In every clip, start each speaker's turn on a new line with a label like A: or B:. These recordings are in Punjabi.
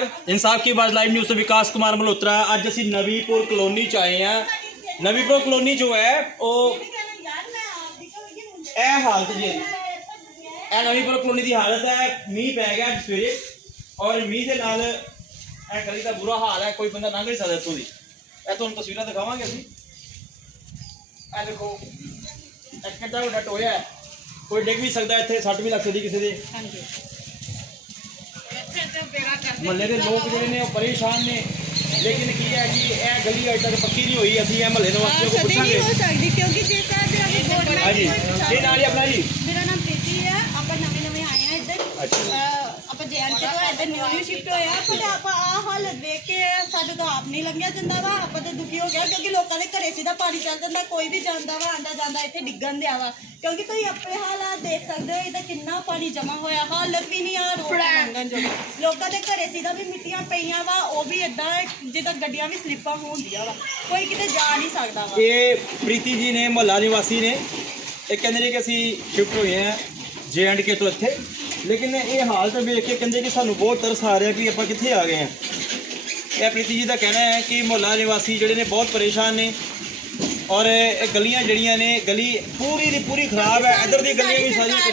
A: ਨਮਸਕਾਰ। ਇਨਸਾਫ ਕੀ ਆਵਾਜ਼ ਲਾਈਵ ਨਿਊਜ਼ ਤੋਂ ਵਿਕਾਸ ਕੁਮਾਰ ਮਲਹੋਤਰਾ। ਅੱਜ ਅਸੀਂ ਨਵੀਪੁਰ ਕਲੋਨੀ ਚ ਆਏ ਆ ਨਵੀਪੁਰ ਕਲੋਨੀ ਜੋ ਹੈ, ਉਹ ਇਹ ਹਾਲਤ ਜੀ ਇਹ ਨਵੀਪੁਰ ਕਲੋਨੀ ਦੀ ਹਾਲਤ ਹੈ। ਮੀਂਹ ਪੈ ਗਿਆ ਅੱਜ ਸਵੇਰੇ ਔਰ ਮੀਂਹ ਦੇ ਨਾਲ ਇਹ ਗਲੀ ਦਾ ਬੁਰਾ ਹਾਲ ਹੈ। ਕੋਈ ਬੰਦਾ ਲੰਘ ਨਹੀਂ ਸਕਦਾ ਇੱਥੋਂ ਦੀ। ਇਹ ਤੁਹਾਨੂੰ ਤਸਵੀਰਾਂ ਦਿਖਾਵਾਂਗੇ ਅਸੀਂ। ਇਹ ਦੇਖੋ ਇੱਕ ਕਿੱਡਾ ਵੱਡਾ ਟੋਇਆ ਹੈ। ਕੋਈ ਡਿੱਗ ਵੀ ਸਕਦਾ ਇੱਥੇ, ਸੱਟ ਵੀ ਲੱਗ ਸਕਦੀ ਕਿਸੇ ਦੇ। ਮਹੱਲੇ ਦੇ ਲੋਕ ਜਿਹੜੇ ਨੇ ਉਹ ਪਰੇਸ਼ਾਨ ਨੇ। ਲੇਕਿਨ ਕੀ ਹੈ ਕਿ ਇਹ ਗਲੀ ਅਜੇ ਤੱਕ ਪੱਕੀ ਨਹੀਂ ਹੋਈ ਅਸੀਂ ਇਹ ਮਹੱਲੇ ਨਿਵਾਸੀਆਂ ਕੋਲ
B: ਕਦੇ ਨਹੀਂ
A: ਪੁੱਛਾਂਗੇ।
B: ਹੋ ਸਕਦੀ ਕਿਉਂਕਿ ਜੇ ਸਾਡੇ ਅभी ਗਵਰਨਮੈਂਟ
A: ਹਾਂਜੀ। ਇਹ ਨਾਲ ਹੀ ਆਪਣਾ ਜੀ।
B: ਮੇਰਾ ਨਾਮ ਪ੍ਰੀਤੀ ਹੈ ਆਪਾਂ ਨਵੇਂ ਨਵੇਂ ਆਏ ਆ ਇੱਧਰ
A: ਅੱਛਾ।
B: ਅਹ ਆਪਾਂ ਜੈਨ ਤੋਂ ਇੱਧਰ ਨਿਊ ਨਿਊ ਸ਼ਿਫਟ ਹੋਇਆ ਪਰ ਆਪਾਂ ਆ ਹਾਲਤ ਦੇਖ ਕੇ ਸਾਡੇ ਤੋਂ ਆਪ ਨਹੀਂ ਲੰਘਿਆ ਜਾਂਦਾ ਵਾ। ਆਪਾਂ ਤੇ ਦੁਖੀ ਹੋ ਗਿਆ ਕਿਉਂਕਿ ਲੋਕਾਂ ਦੇ ਘਰੇ ਸਿੱਧਾ ਪਾਣੀ ਚੱਲ ਜਾਂਦਾ ਕੋਈ ਵੀ ਜਾਂਦਾ ਵਾ ਆਂਦਾ ਜਾਂਦਾ ਇੱਥੇ ਡਿੱਗਣ ਦਿਆ ਵਾ। ਕਿਉਂਕਿ ਤੁਸੀਂ ਆਪਣੇ ਹਾਲਾਤ ਦੇਖ ਸਕਦੇ ਹੋ ਇਹਦਾ ਕਿੰਨਾ ਪਾਣੀ ਜਮਾ ਹੋਇਆ। ਹਾਲਤ ਵੀ ਨਹੀਂ ਆ ਰੋਡ ਤੇ ਲੰਘਣ ਜੋ ਲੋਕਾਂ ਦੇ ਘਰੇ ਸਿੱਧਾ ਵੀ ਮਿੱਟੀਆਂ ਪਈਆਂ ਵਾ ਉਹ ਵੀ ਇਦਾਂ ਜਿੱਦਾਂ ਗੱਡੀਆਂ ਵੀ ਸਲਿੱਪਾਂ ਹੁੰਦੀਆਂ ਵਾ। ਕੋਈ ਕਿਤੇ ਜਾ ਨਹੀਂ ਸਕਦਾ ਵਾ।
A: ਇਹ ਪ੍ਰੀਤੀ ਜੀ ਨੇ ਮੁਹੱਲਾ ਨਿਵਾਸੀ ਨੇ। ਇਹ ਕਹਿੰਦੇ ਨੇ ਕਿ ਅਸੀਂ ਸ਼ਿਫਟ ਹੋਏ ਹਾਂ ਜੇ ਐਂਡ ਕੇ ਤੋਂ ਇੱਥੇ। ਲੇਕਿਨ ਇਹ ਹਾਲਤ ਵੇਖ ਕੇ ਕਹਿੰਦੇ ਕਿ ਸਾਨੂੰ ਬਹੁਤ ਤਰਸ ਆ ਰਿਹਾ ਕਿ ਆਪਾਂ ਕਿੱਥੇ ਆ ਗਏ ਹਾਂ। ਇਹ ਪ੍ਰੀਤੀ ਜੀ ਦਾ ਕਹਿਣਾ ਹੈ ਕਿ ਮੁਹੱਲਾ ਨਿਵਾਸੀ ਜਿਹੜੇ ਨੇ ਬਹੁਤ ਪਰੇਸ਼ਾਨ ਨੇ ਔਰ ਇਹ ਗਲੀਆਂ ਜਿਹੜੀਆਂ ਨੇ ਗਲੀ ਪੂਰੀ ਦੀ ਪੂਰੀ ਖਰਾਬ ਹੈ। ਇਧਰ ਦੀ ਗਲੀਆਂ ਵੀ ਸਾਰੀਆਂ
B: ਆ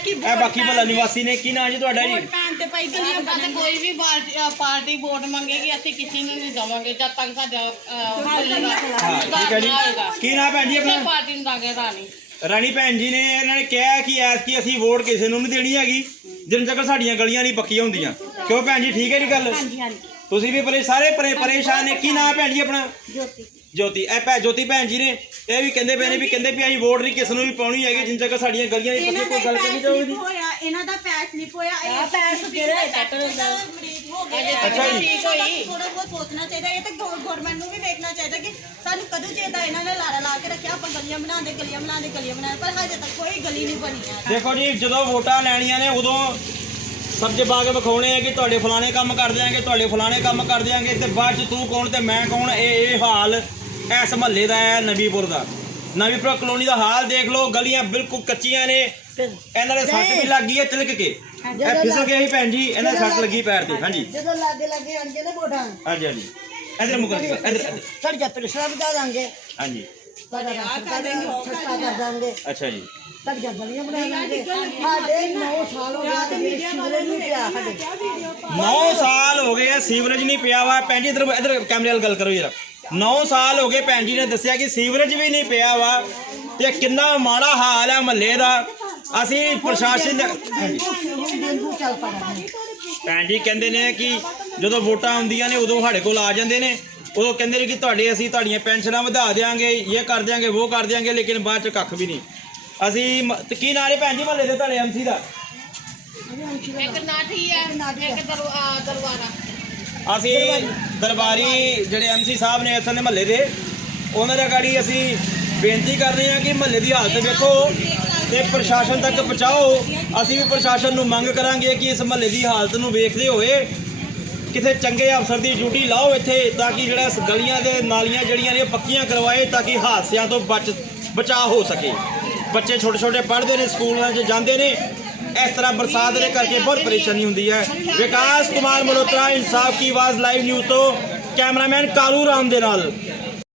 B: ਕਿ
A: ਨੇ ਇਹ ਬਾਕੀ ਮੁਹੱਲਾ ਨਿਵਾਸੀ ਨੇ। ਕੀ ਨਾਂ ਜੀ ਤੁਹਾਡਾ ਜੀ?
B: ਵੋਟ ਪੈਣ ਤੇ ਭਾਈ ਗਲੀਆਂ
C: ਆਪਾਂ ਤੇ ਕੋਈ ਵੀ ਪਾਰਟੀ ਅ, ਪਾਰਟੀ ਵੋਟ ਮੰਗੇਗੀ ਅਸੀਂ ਕਿਸੇ ਨੂੰ ਨਹੀਂ ਦੇਵਾਂਗੇ ਜਦ ਤੱਕ ਸਾਡਾ ਅ, ਹੋਏਗਾ।
A: ਹਾਂ ਠੀਕ ਹੈ ਜੀ। ਕੀ ਨਾਂ ਭੈਣ ਜੀ ਆਪਣਾ?
C: ਪਾਰਟੀ ਨੂੰ ਦਾਂਗੇ ਰਾਣੀ
A: ਰਾਣੀ ਭੈਣ ਜੀ ਨੇ ਇਹਨਾਂ ਨੇ ਕਿਹਾ ਕਿ ਐਤਕੀ ਅਸੀਂ ਵੋਟ ਕਿਸੇ ਨੂੰ ਨਹੀਂ ਦੇਣੀ ਹੈਗੀ। ਜਿੰਨ ਤੱਕ ਸਾਡੀਆਂ ਗਲੀਆਂ ਨਹੀਂ ਪੱਕੀਆਂ ਹੁੰਦੀਆਂ। ਕਿਉਂ ਭੈਣ ਜੀ ਠੀਕ ਹੈ ਜੀ ਗੱਲ?
B: ਹਾਂਜੀ ਹਾਂਜੀ।
A: ਤੁਸੀਂ ਵੀ ਪਰੇ ਸਾਰੇ ਪਰੇ ਪਰੇਸ਼ਾਨ ਨੇ। ਕੀ ਨਾਮ ਭੈਣ ਜੀ ਆਪਣਾ?
B: ਜੋਤੀ।
A: ਜੋਤੀ। ਇਹ ਭੈ ਜੋਤੀ ਭੈਣ ਜੀ ਨੇ ਇਹ ਵੀ ਕਹਿੰਦੇ ਪਏ ਨੇ ਵੀ ਕਹਿੰਦੇ ਵੀ ਅਸੀਂ ਵੋਟ ਨਹੀਂ ਕਿਸੇ ਨੂੰ ਵੀ ਪਾਉਣੀ ਹੈਗੀ। ਜਿੰਨ ਤੱਕ ਸਾਡੀਆਂ ਗਲੀਆਂ ਨਹੀਂ
B: ਇਹਨਾਂ
A: ਪੱਕੀਆਂ
B: ਦਾ
A: ਕੋਈ ਗੱਲ
B: ਪੈਰ
A: ਕਰਨੀ
B: ਹੋਇਆ ਇਹਨਾਂ ਦਾ ਪੈਰ ਸਲਿਪ ਹੋਇਆ ਇਹ ਪੈਰ ਸੁਧਰੇ ਮਰੀਜ਼ ਹੋ ਗਏ
A: ਅੱਛਾ ਜੀ।
C: ਠੀਕ ਹੋਈ।
B: ਥੋੜਾ ਬਹੁਤ ਸੋਚਣਾ ਚਾਹੀਦਾ ਇਹ ਤਾਂ ਗਵਰਨਮੈਂਟ ਨੂੰ ਵੀ ਦੇਖਣਾ ਚਾਹੀਦਾ ਕਿ ਸਾਨੂੰ ਕਦੋਂ ਚੇਤਾ ਇਹਨਾਂ ਨੇ ਲਾਰਾ ਲਾ ਕੇ ਰੱਖਿਆ ਆਪਾਂ ਗਲੀਆਂ ਬਣਾਉਂਦੇ ਗਲੀਆਂ ਬਣਾਉਂਦੇ ਗਲੀਆਂ ਬਣਾਉਂਦੇ ਪਰ ਹਜੇ ਤੱਕ ਕੋਈ ਗਲੀ ਨਹੀਂ ਬਣੀ ਆ
A: ਦੇਖੋ ਜੀ ਜਦੋਂ ਵੋਟਾਂ ਲੈਣੀਆਂ ਨੇ ਉਦੋਂ ਸਬਜ਼ੇ ਬਾਗ ਵਿਖਾਉਣੇ ਆ ਕਿ ਤੁਹਾਡੇ ਫਲਾਣੇ ਕੰਮ ਕਰ ਦਿਆਂਗੇ ਤੁਹਾਡੇ ਫਲਾਣੇ ਕੰਮ ਕਰ ਦਿਆਂਗੇ ਤੇ ਬਾਅਦ ਚ ਤੂੰ ਕੌਣ ਤੇ ਮੈਂ ਕੌਣ ਇਹ ਇਹ ਹਾਲ ਇਸ ਮਹੱਲੇ ਦਾ ਹੈ ਨਵੀਪੁਰ ਦਾ ਨਵੀਪੁਰ ਕਲੋਨੀ ਦਾ ਹਾਲ ਦੇਖ ਲਓ ਗਲੀਆਂ ਬਿਲਕੁਲ ਕੱਚੀਆਂ ਨੇ ਇਹਨਾਂ ਦੇ ਸੱਟ ਵੀ ਲੱਗ ਗਈ ਹੈ ਤਿਲਕ ਕੇ ਇਹ ਫਿਸਲ ਗਏ ਸੀ ਭੈਣ ਜੀ ਇਹਨਾਂ ਦੇ ਸੱਟ ਲੱਗੀ ਪੈਰ ਤੇ ਹਾਂਜੀ
D: ਜਦੋਂ ਲਾਗੇ ਲੱਗੇ ਆਣਗੇ ਨਾ ਵੋਟਾਂ
A: ਹਾਂਜੀ ਹਾਂਜੀ। ਇਧਰ ਮੁਕਰ ਜੀ ਇਧਰ ਇਧਰ।
D: ਸਾਡੀਆਂ ਪਿਲਸਣਾ ਵਧਾ ਦਾਂਗੇ।
A: ਹਾਂਜੀ।
D: ਸਾਡਾ ਰਾਸ਼ਨ ਸਸਤਾ ਕਰ ਦਾਂਗੇ।
A: ਅੱਛਾ ਜੀ।
D: ਸਾਡੀਆਂ ਗਲੀਆਂ ਬਣਾ ਦਾਂਗੇ। ਸਾਡੇ 9 ਸਾਲ ਹੋ ਗਏ ਸੀਵਰੇਜ ਨਹੀਂ ਪਿਆ ਸਾਡੇ।
A: 9 ਸਾਲ ਹੋ ਗਏ ਆ ਸੀਵਰੇਜ ਨਹੀਂ ਪਿਆ ਵਾ। ਭੈਣ ਜੀ ਇਧਰ ਇਧਰ ਕੈਮਰੇ ਨਾਲ ਗੱਲ ਕਰੋ ਜਰਾ। 9 ਸਾਲ ਹੋ ਗਏ ਭੈਣ ਜੀ ਨੇ ਦੱਸਿਆ ਕਿ ਸੀਵਰੇਜ ਵੀ ਨਹੀਂ ਪਿਆ ਵਾ ਤੇ ਕਿੰਨਾ ਮਾੜਾ ਹਾਲ ਹੈ ਮਹੱਲੇ ਦਾ। ਅਸੀਂ ਪ੍ਰਸ਼ਾਸਨ
D: ਡੇਂਗੂ ਚੱਲ ਪੜਾ
A: ਭੈਣ ਜੀ ਕਹਿੰਦੇ ਨੇ ਕਿ ਜਦੋਂ ਵੋਟਾਂ ਆਉਂਦੀਆਂ ਨੇ ਉਦੋਂ ਸਾਡੇ ਕੋਲ ਆ ਜਾਂਦੇ ਨੇ। ਉਦੋਂ ਕਹਿੰਦੇ ਨੇ ਕਿ ਤੁਹਾਡੇ ਅਸੀਂ ਤੁਹਾਡੀਆਂ ਪੈਨਸ਼ਨਾਂ ਵਧਾ ਦੇਾਂਗੇ ਇਹ ਕਰ ਦਿਆਂਗੇ ਉਹ ਕਰ ਦਿਆਂਗੇ ਲੇਕਿਨ ਬਾਅਦ ਚ ਕੱਖ ਵੀ ਨਹੀਂ। ਅਸੀਂ ਮ- ਤੇ ਕੀ ਨਾਰੇ ਭੈਣ ਜੀ ਮਹੱਲੇ ਦੇ ਤੁਹਾਡੇ ਐਮਸੀ ਦਾ?
C: ਇੱਕ ਨਾਠੀ ਹੈ ਇੱਕ ਦਰਵਾ- ਅ, ਦਰਬਾਰਾ
A: ਅਸੀਂ ਦਰਬਾਰੀ ਜਿਹੜੇ ਐਮਸੀ ਸਾਹਿਬ ਨੇ ਇੱਥੇ ਦੇ ਮਹੱਲੇ ਦੇ ਉਹਨਾਂ ਦੇ ਗਾੜੀ ਅਸੀਂ ਬੇਨਤੀ ਕਰ ਰਹੇ ਹਾਂ ਕਿ ਮਹੱਲੇ ਦੀ ਹਾਲਤ ਵੇਖੋ। ਤੇ ਪ੍ਰਸ਼ਾਸਨ ਤੱਕ ਪਹੁੰਚਾਓ। ਅਸੀਂ ਵੀ ਪ੍ਰਸ਼ਾਸਨ ਨੂੰ ਮੰਗ ਕਰਾਂਗੇ ਕਿ ਇਸ ਮਹੱਲੇ ਦੀ ਹਾਲਤ ਨੂੰ ਵੇਖਦੇ ਹੋਏ ਕਿਸੇ ਚੰਗੇ ਅਫਸਰ ਦੀ ਡਿਊਟੀ ਲਾਓ ਇੱਥੇ, ਤਾਂ ਕਿ ਜਿਹੜਾ ਇਸ ਗਲੀਆਂ ਦੇ ਨਾਲੀਆਂ ਜਿਹੜੀਆਂ ਨੇ ਪੱਕੀਆਂ ਕਰਵਾਏ, ਤਾਂ ਕਿ ਹਾਦਸਿਆਂ ਤੋਂ ਬਚ, ਬਚਾਅ ਹੋ ਸਕੇ। ਬੱਚੇ ਛੋਟੇ ਛੋਟੇ ਪੜ੍ਹਦੇ ਨੇ, ਸਕੂਲਾਂ 'ਚ ਜਾਂਦੇ ਨੇ। ਇਸ ਤਰ੍ਹਾਂ ਬਰਸਾਤ ਦੇ ਕਰਕੇ ਬਹੁਤ ਪਰੇਸ਼ਾਨੀ ਹੁੰਦੀ ਹੈ। ਵਿਕਾਸ ਕੁਮਾਰ ਮਲਹੋਤਰਾ, ਇਨਸਾਫ ਕੀ ਆਵਾਜ਼ ਲਾਈਵ ਨਿਊਜ਼ ਤੋਂ, ਕੈਮਰਾਮੈਨ ਕਾਲੂ ਰਾਮ ਦੇ ਨਾਲ।